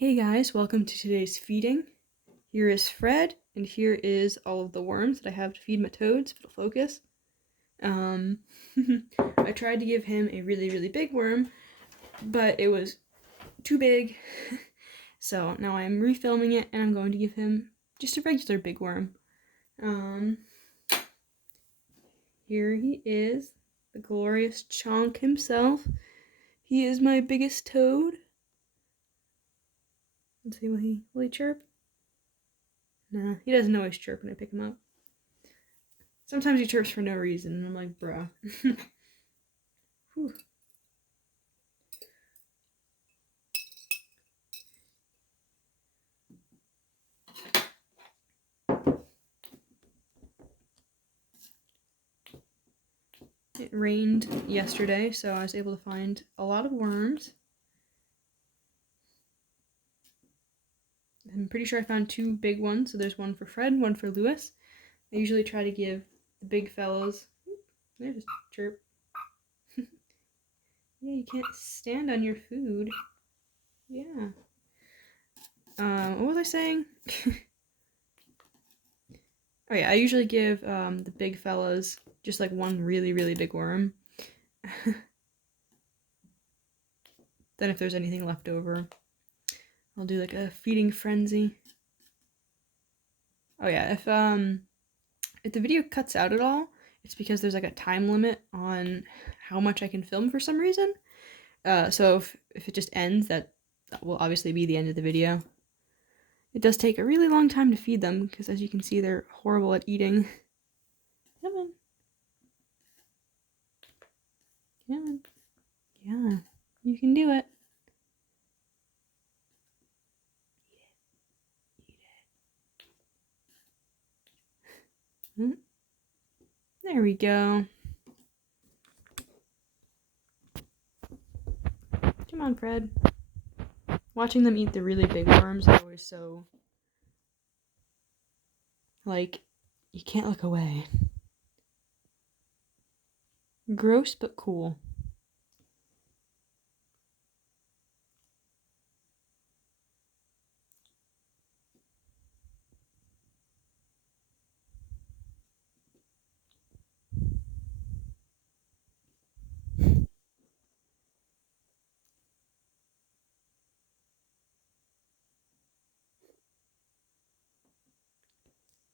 Hey guys, welcome to today's feeding. Here is Fred, and here is all of the worms that I have to feed my toads, if it'll focus. I tried to give him a really big worm, but it was too big, so now I'm refilming it, and I'm going to give him just a regular big worm. Here he is, the glorious Chonk himself. He is my biggest toad. Let's see, will he chirp? Nah, he doesn't always chirp when I pick him up. Sometimes he chirps for no reason, and I'm like, bro. It rained yesterday, so I was able to find a lot of worms. I'm pretty sure I found two big ones, so there's one for Fred, one for Lewis. I usually try to give the big fellows... They just chirp. Yeah, you can't stand on your food. Yeah. What was I saying? Oh yeah, I usually give the big fellas just like one really big worm. Then if there's anything left over, I'll do like a feeding frenzy. Oh yeah, if the video cuts out at all, it's because there's like a time limit on how much I can film for some reason. So if it just ends, that will obviously be the end of the video. It does take a really long time to feed them, because as you can see, they're horrible at eating. Come on. Come on. Yeah, you can do it. Eat it. There we go. Come on, Fred. Watching them eat the really big worms is always so... like, you can't look away. Gross, but cool.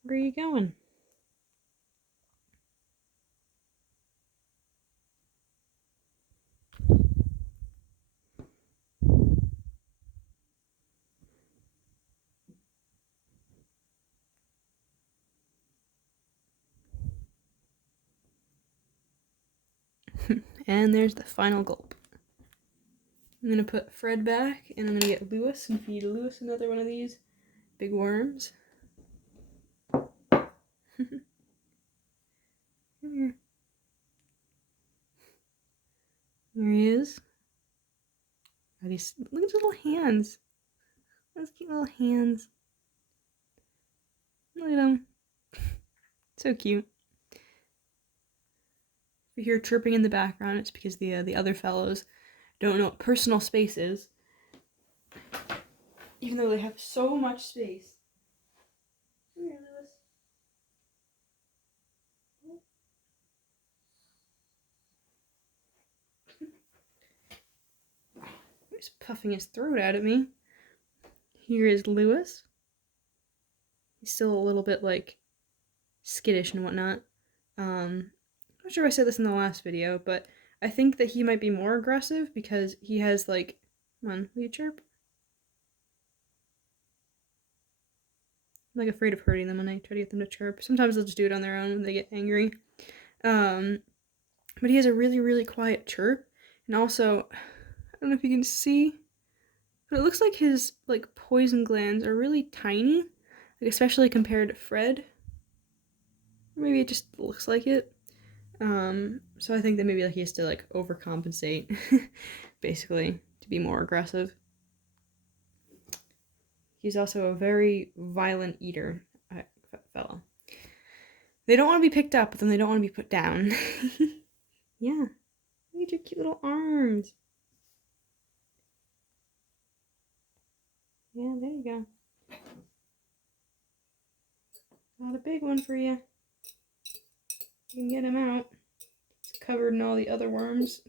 Where are you going? And there's the final gulp. I'm gonna put Fred back, and I'm gonna get Lewis and feed Lewis another one of these big worms. Come here. There he is. Look at his little hands. Those cute little hands. Look at them. So cute. If you hear chirping in the background, it's because the other fellows don't know what personal space is. Even though they have so much space. Come here, Lewis. He's puffing his throat out at me. Here is Lewis. He's still a little bit like skittish and whatnot. I'm not sure if I said this in the last video, but I think that he might be more aggressive because he has like, come on, will you chirp? I'm like afraid of hurting them when I try to get them to chirp. Sometimes they'll just do it on their own when they get angry. But he has a really quiet chirp, and also, I don't know if you can see, but it looks like his like poison glands are really tiny, like especially compared to Fred. Or maybe it just looks like it. So I think that maybe like he has to like overcompensate, basically, to be more aggressive. He's also a very violent eater, fellow. They don't want to be picked up, but then they don't want to be put down. Yeah. Look at your cute little arms. Yeah, there you go. Not a big one for you. You can get him out. It's covered in all the other worms.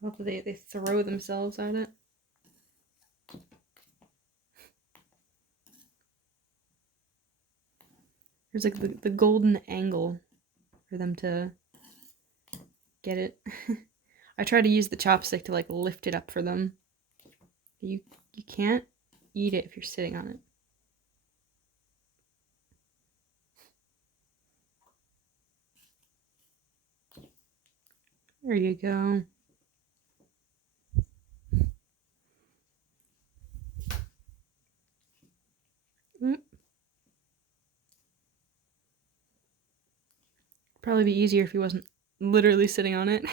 Hopefully they throw themselves at it. There's like the golden angle for them to get it. I try to use the chopstick to like lift it up for them. You can't eat it if you're sitting on it. There you go. Probably be easier if he wasn't literally sitting on it.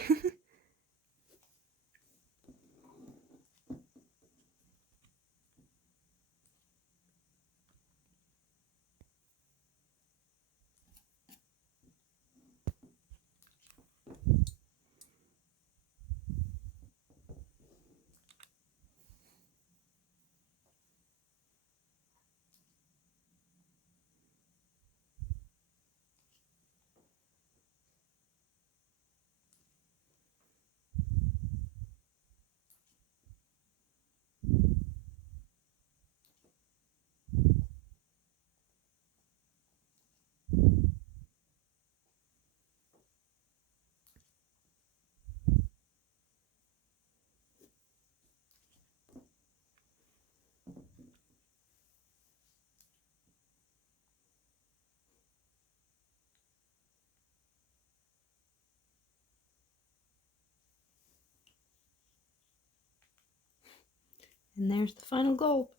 And there's the final gulp.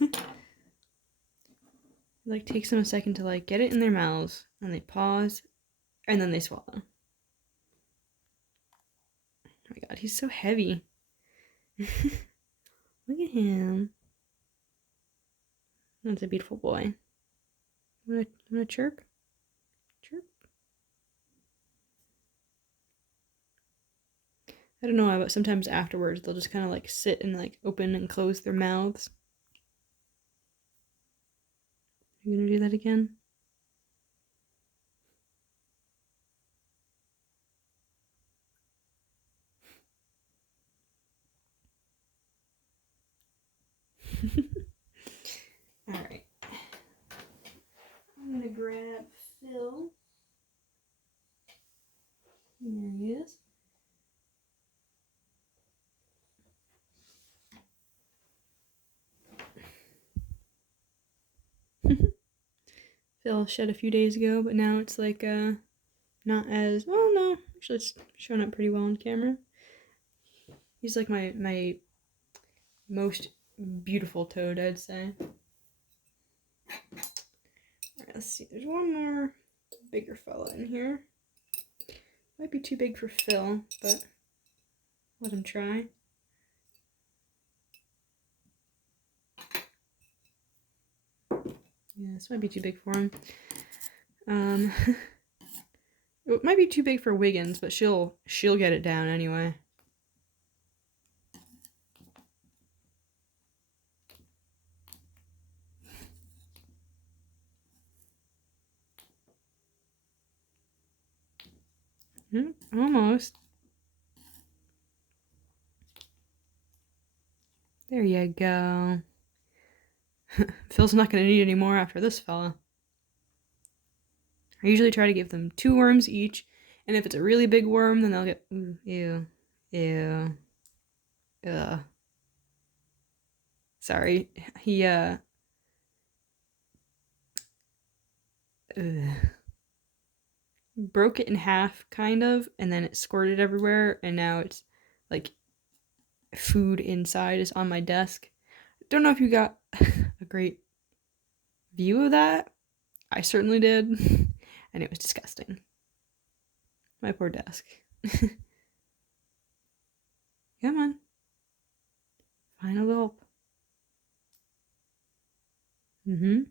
It like takes them a second to like get it in their mouths, and they pause, and then they swallow. Oh my god, he's so heavy. Look at him. That's a beautiful boy. Wanna chirp? Chirp. I don't know why, but sometimes afterwards they'll just kind of like sit and like open and close their mouths. Are you gonna do that again? Alright. I'm gonna grab Phil. There he is. Phil shed a few days ago, but now it's like not as well. No, actually, it's showing up pretty well on camera. He's like my most beautiful toad, I'd say. Alright, let's see. There's one more bigger fella in here. Might be too big for Phil, but let him try. Yeah, this might be too big for him. It might be too big for Wiggins, but she'll get it down anyway. Almost. There you go. Phil's not going to need any more after this fella. I usually try to give them 2 worms each, and if it's a really big worm, then they'll get ew, ew, ugh. Sorry, he broke it in half, kind of, and then it squirted everywhere, and now it's like food inside is on my desk. Don't know if you got a great view of that. I certainly did, and it was disgusting. My poor desk. Come on. Final gulp. Mm-hmm.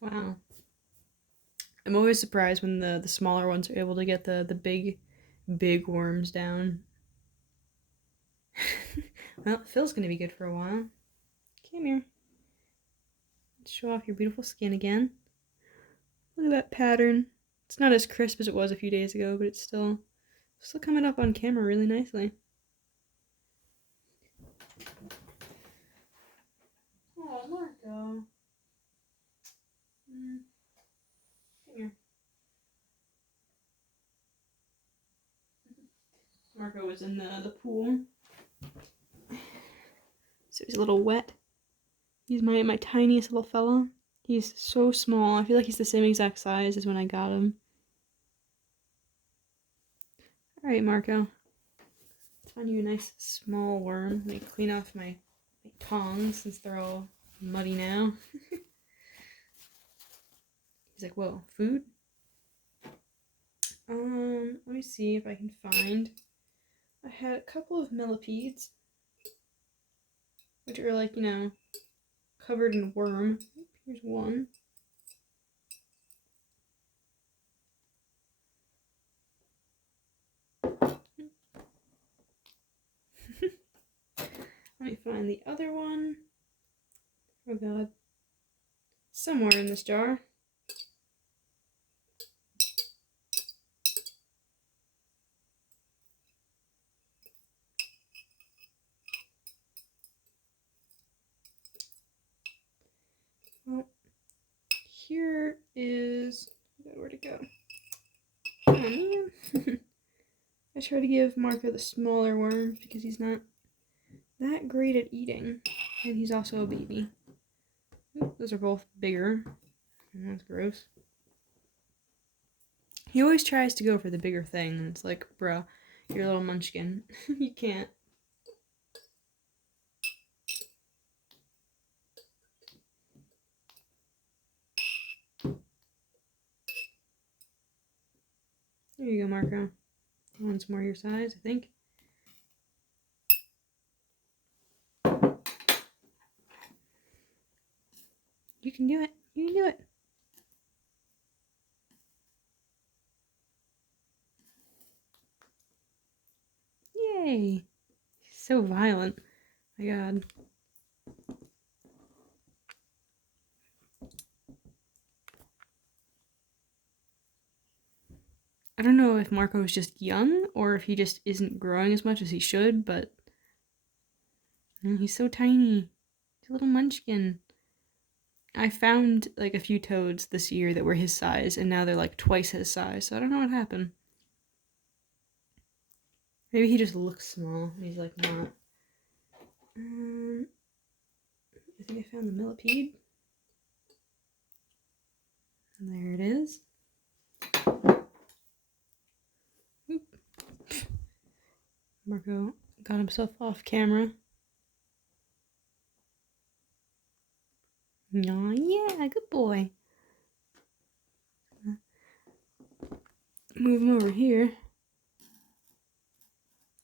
Wow. I'm always surprised when the smaller ones are able to get the big worms down. Well, Phil's gonna be good for a while. Come here. Show off your beautiful skin again. Look at that pattern. It's not as crisp as it was a few days ago, but it's still coming up on camera really nicely. Oh, Marco. Come here. Marco was in the pool. So he's a little wet. He's my tiniest little fella. He's so small. I feel like he's the same exact size as when I got him. Alright, Marco. Let's find you a nice small worm. Let me clean off my tongs since they're all muddy now. He's like, whoa, food? Let me see if I can find. I had a couple of millipedes, which are like, covered in worm. Here's one. Let me find the other one. Oh god. Somewhere in this jar. Well, here is. Where'd it go? Oh man. I try to give Marco the smaller worms because he's not that great at eating. And he's also a baby. Ooh, those are both bigger. That's gross. He always tries to go for the bigger thing, and it's like, bro, you're a little munchkin. You can't. There you go, Marco. One's more your size, I think. You can do it. You can do it. Yay. He's so violent. My god. I don't know if Marco is just young or if he just isn't growing as much as he should, but he's so tiny. He's a little munchkin. I found like a few toads this year that were his size, and now they're like twice his size, so I don't know what happened. Maybe he just looks small. He's like not. I think I found the millipede. And there it is. Oop. Marco got himself off camera. Oh, yeah, good boy. Move him over here.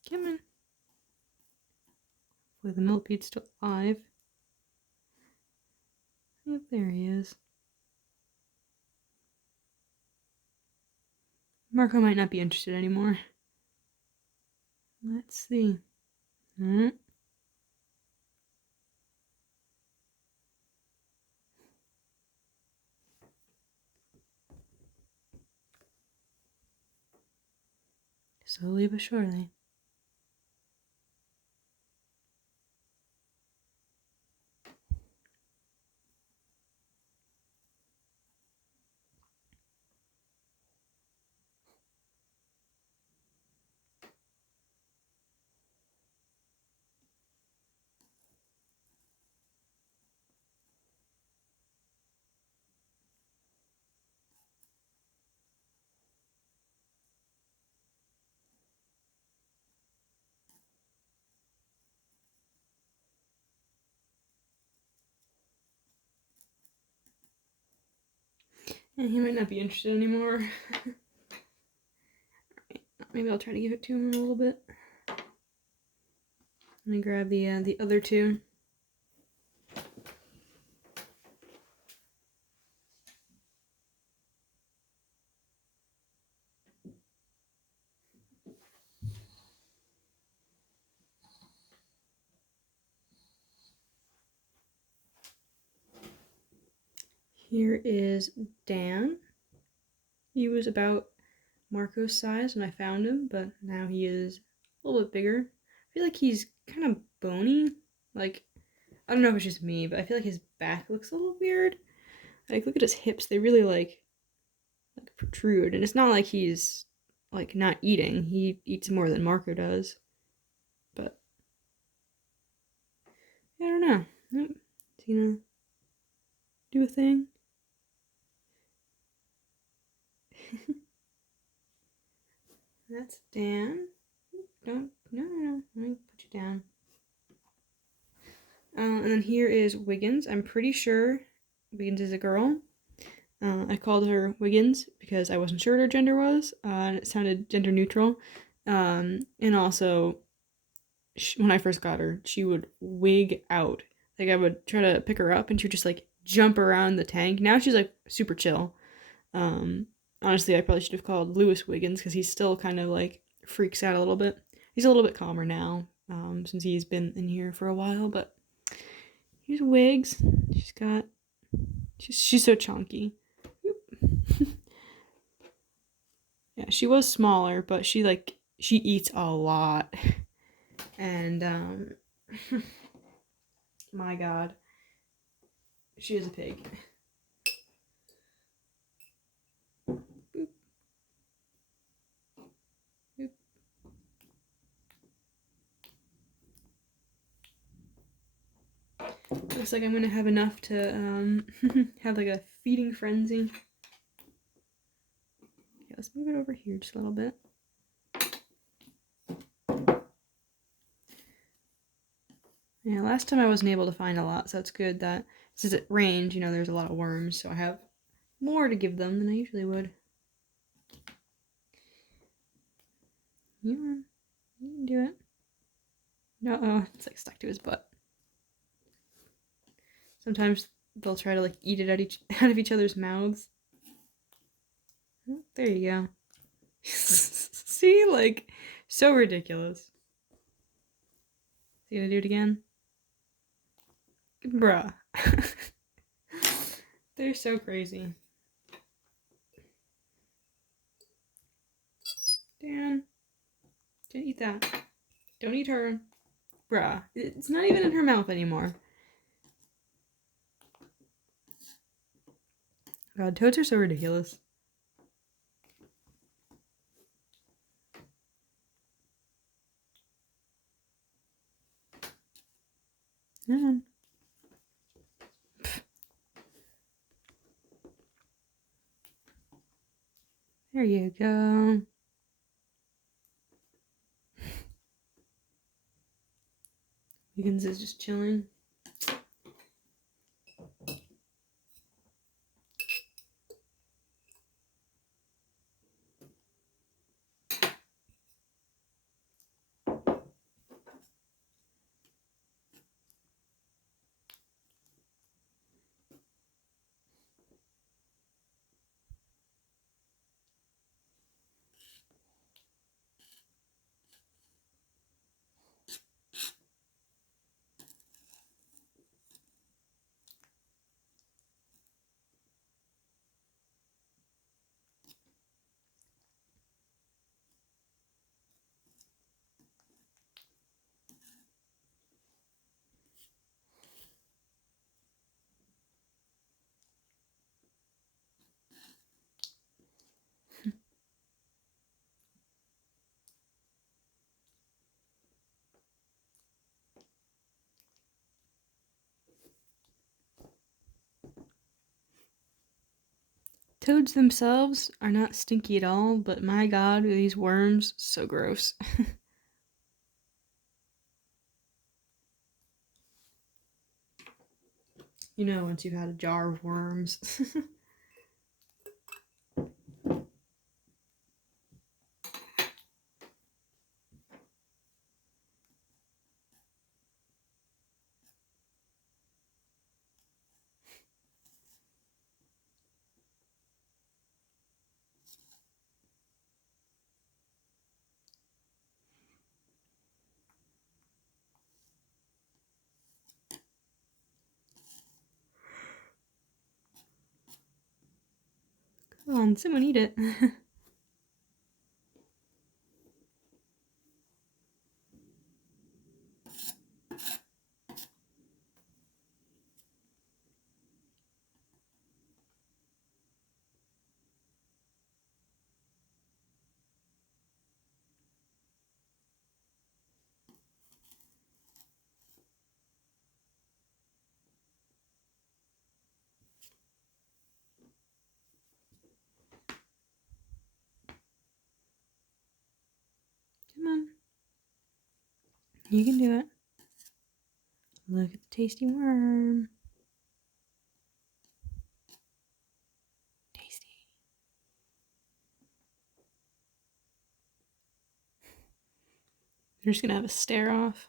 Come on. Hopefully the millipede's still alive. Yep, there he is. Marco might not be interested anymore. Let's see. Slowly but surely. And he might not be interested anymore. Alright, maybe I'll try to give it to him in a little bit. Let me grab the other two. Here is Dan. He was about Marco's size when I found him, but now he is a little bit bigger. I feel like he's kind of bony. Like, I don't know if it's just me, but I feel like his back looks a little weird. Like, look at his hips. They really, like protrude. And it's not like he's, like, not eating. He eats more than Marco does. But, I don't know. Is he gonna do a thing? That's Dan. Don't, no. Let me put you down. And then here is Wiggins. I'm pretty sure Wiggins is a girl. I called her Wiggins because I wasn't sure what her gender was, and it sounded gender neutral. And also, when I first got her, she would wig out. Like, I would try to pick her up, and she would just, like, jump around the tank. Now she's, like, super chill. Honestly, I probably should have called Lewis Wiggins, because he's still kind of, like, freaks out a little bit. He's a little bit calmer now, since he's been in here for a while, but here's Wiggs. She's so chunky. Yeah, she was smaller, but she eats a lot. And my god, she is a pig. Boop. Boop. Looks like I'm gonna have enough to have like a feeding frenzy. Yeah, let's move it over here just a little bit. Yeah, last time I wasn't able to find a lot, so it's good that since it rained, you know, there's a lot of worms, so I have more to give them than I usually would. You can do it. Uh-oh, it's like stuck to his butt. Sometimes they'll try to like eat it out of each other's mouths. Oh, there you go. See, like, so ridiculous. Is he gonna do it again? Bruh. They're so crazy. Dan, can't eat that. Don't eat her. Bruh. It's not even in her mouth anymore. God, toads are so ridiculous. Yeah. There you go. Wiggins is just chilling. Toads themselves are not stinky at all, but my god, these worms, so gross. You know, once you've had a jar of worms. on, someone eat it. Come on. You can do it. Look at the tasty worm. Tasty. You're just gonna have a stare off.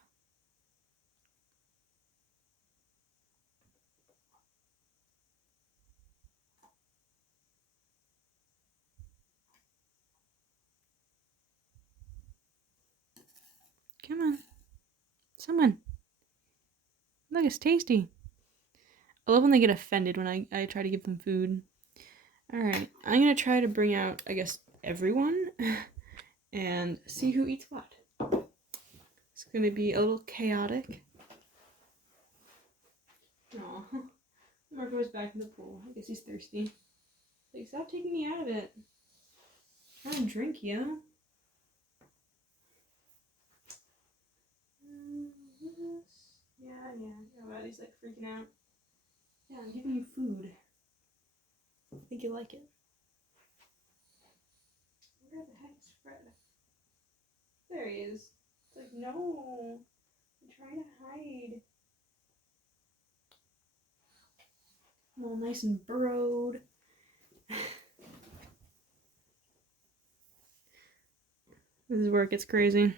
Come on. Someone. Look, it's tasty. I love when they get offended when I try to give them food. Alright, I'm gonna try to bring out, I guess, everyone and see who eats what. It's gonna be a little chaotic. Aw. Marco's back in the pool. I guess he's thirsty. Like, stop taking me out of it. Try and drink, yo. Yeah. Oh, wow, he's like freaking out. Yeah, I'm giving you food. I think you like it. Where the heck's Fred? There he is. It's like, no. I'm trying to hide. I'm all nice and burrowed. This is where it gets crazy.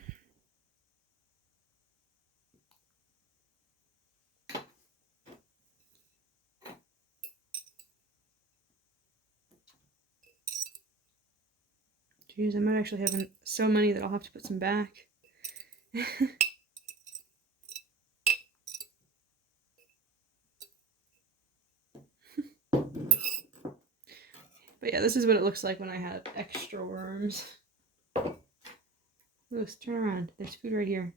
Jeez, I might actually have so many that I'll have to put some back. But yeah, this is what it looks like when I have extra worms. Let's turn around. There's food right here.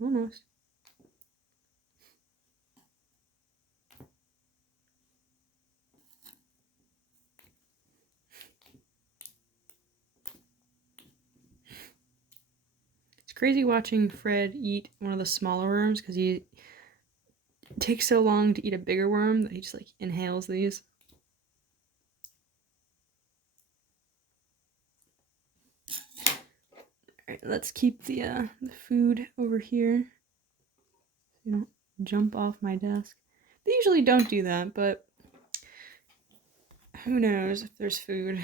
Almost. It's crazy watching Fred eat one of the smaller worms because he takes so long to eat a bigger worm that he just like inhales these. Alright, let's keep the food over here so you don't jump off my desk. They usually don't do that, but who knows if there's food.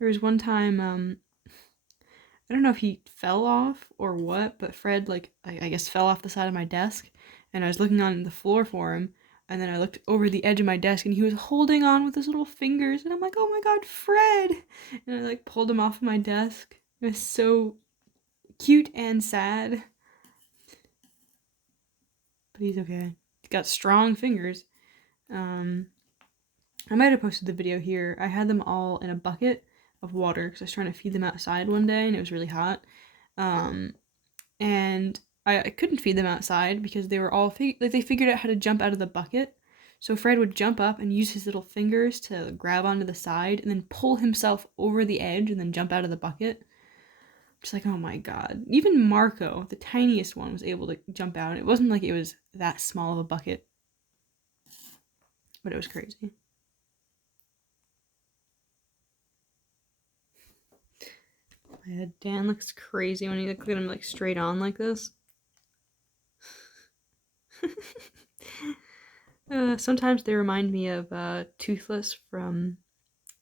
There was one time, I don't know if he fell off or what, but Fred, like, I guess fell off the side of my desk, and I was looking on the floor for him, and then I looked over the edge of my desk, and he was holding on with his little fingers, and I'm like, oh my god, Fred! And I, like, pulled him off of my desk. It was so cute and sad. But he's okay. He's got strong fingers. I might have posted the video here. I had them all in a bucket of water because I was trying to feed them outside one day and it was really hot. And I couldn't feed them outside because they were all they figured out how to jump out of the bucket. So Fred would jump up and use his little fingers to grab onto the side and then pull himself over the edge and then jump out of the bucket. Just like, oh my god. Even Marco, the tiniest one, was able to jump out. It wasn't like it was that small of a bucket. But it was crazy. My head, Dan looks crazy when you look at him like straight on like this. Sometimes they remind me of Toothless from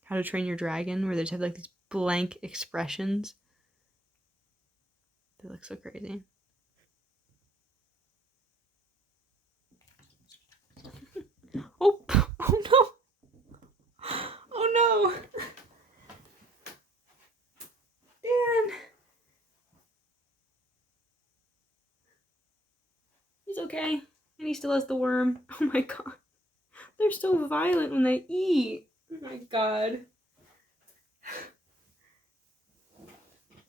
How to Train Your Dragon, where they just have like these blank expressions. They look so crazy. Oh no! Oh no! Dan! okay. And he still has the worm. Oh my god. They're so violent when they eat. Oh my god.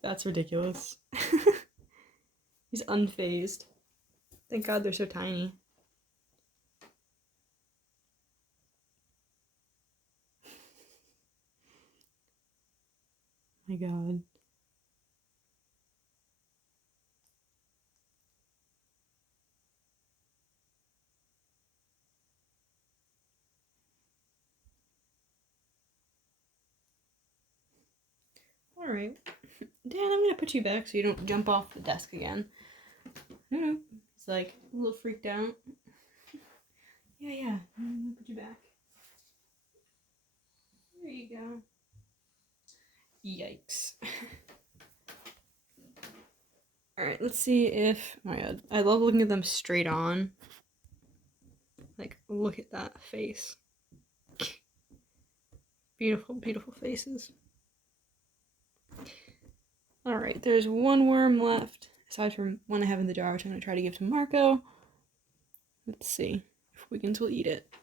That's ridiculous. He's unfazed. Thank god they're so tiny. My god. Alright. Dan, I'm gonna put you back so you don't jump off the desk again. No. He's like a little freaked out. Yeah. I'm gonna put you back. There you go. Yikes. Alright, let's see if... Oh my god. I love looking at them straight on. Like, look at that face. Beautiful, beautiful faces. Alright, there's one worm left, aside from one I have in the jar, which I'm going to try to give to Marco. Let's see if Wiggins will eat it.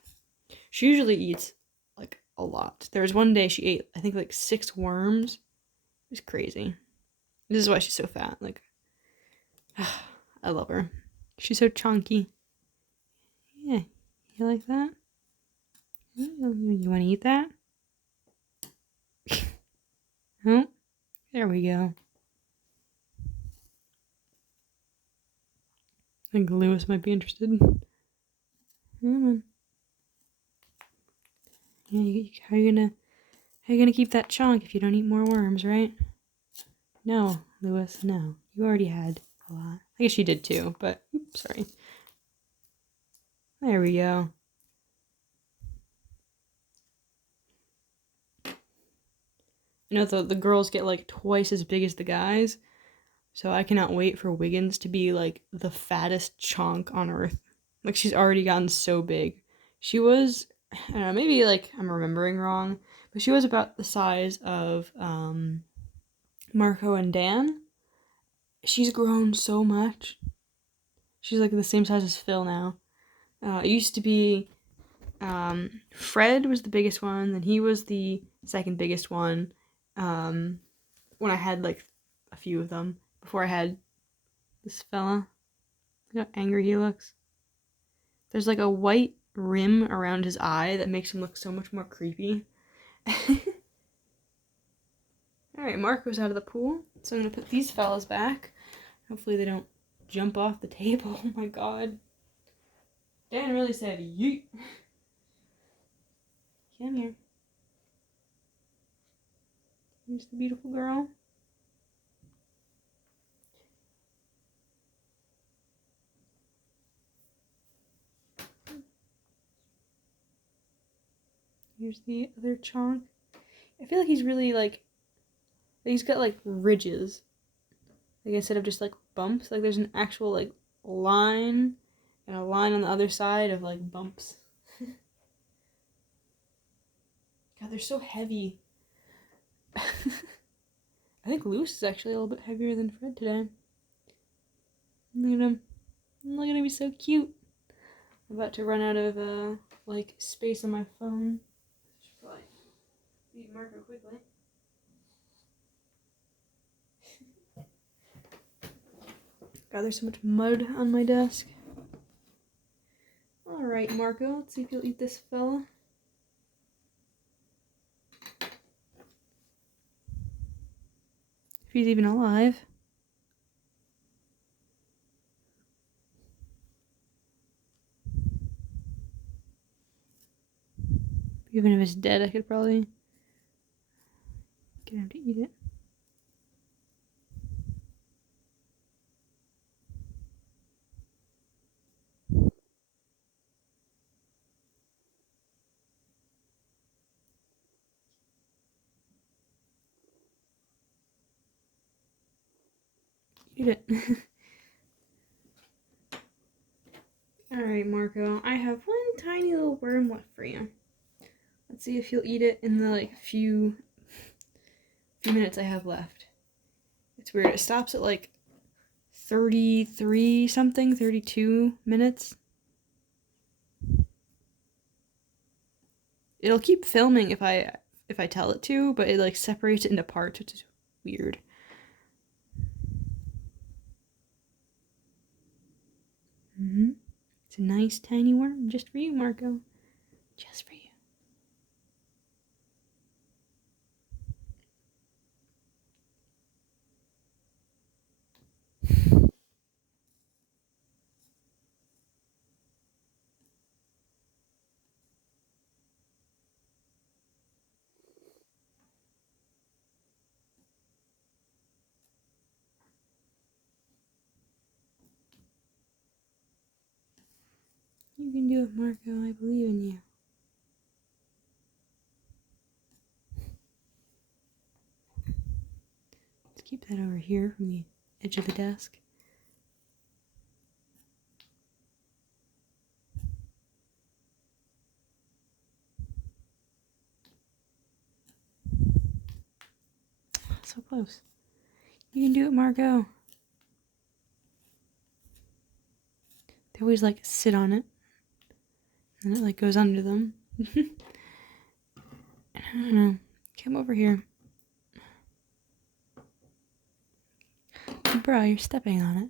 She usually eats, like, a lot. There was one day she ate, I think, like 6 worms. It was crazy. This is why she's so fat. Like, I love her. She's so chunky. Yeah, you like that? You want to eat that? Oh, there we go. I think Lewis might be interested. Come on. Yeah, how you gonna keep that chunk if you don't eat more worms, right? No, Lewis, no. You already had a lot. I guess you did too, but oops, sorry. There we go. You know, the girls get like twice as big as the guys, so I cannot wait for Wiggins to be like the fattest chunk on earth. Like, she's already gotten so big. She was, I don't know, maybe like I'm remembering wrong, but she was about the size of Marco and Dan. She's grown so much. She's like the same size as Phil now. It used to be Fred was the biggest one, then he was the second biggest one. When I had like a few of them before I had this fella. Look how angry he looks. There's like a white rim around his eye that makes him look so much more creepy. Alright, Marco's out of the pool, so I'm gonna put these fellas back. Hopefully they don't jump off the table. Oh my god. Dan really said yeet. Come here. Here's the beautiful girl. Here's the other chunk. I feel like he's really like, he's got like ridges. Like, instead of just like bumps, like there's an actual like line and a line on the other side of like bumps. God, they're so heavy. I think Lewis is actually a little bit heavier than Fred today. Look at him. Look at him, he's so cute. I'm about to run out of like space on my phone. I should probably leave Marco quickly. God, there's so much mud on my desk. Alright, Marco, let's see if you'll eat this fella. If he's even alive. Even if it's dead, I could probably get him to eat it. Eat it. Alright, Marco, I have one tiny little worm left for you. Let's see if you'll eat it in the like few minutes I have left. It's weird. It stops at like 33 something, 32 minutes. It'll keep filming if I tell it to, but it like separates it into parts, which is weird. It's a nice tiny worm just for you, Marco. Just for you. You can do it, Marco. I believe in you. Let's keep that over here from the edge of the desk. So close. You can do it, Marco. They always like sit on it. And it like goes under them. I don't know. Come over here. Bro, you're stepping on it.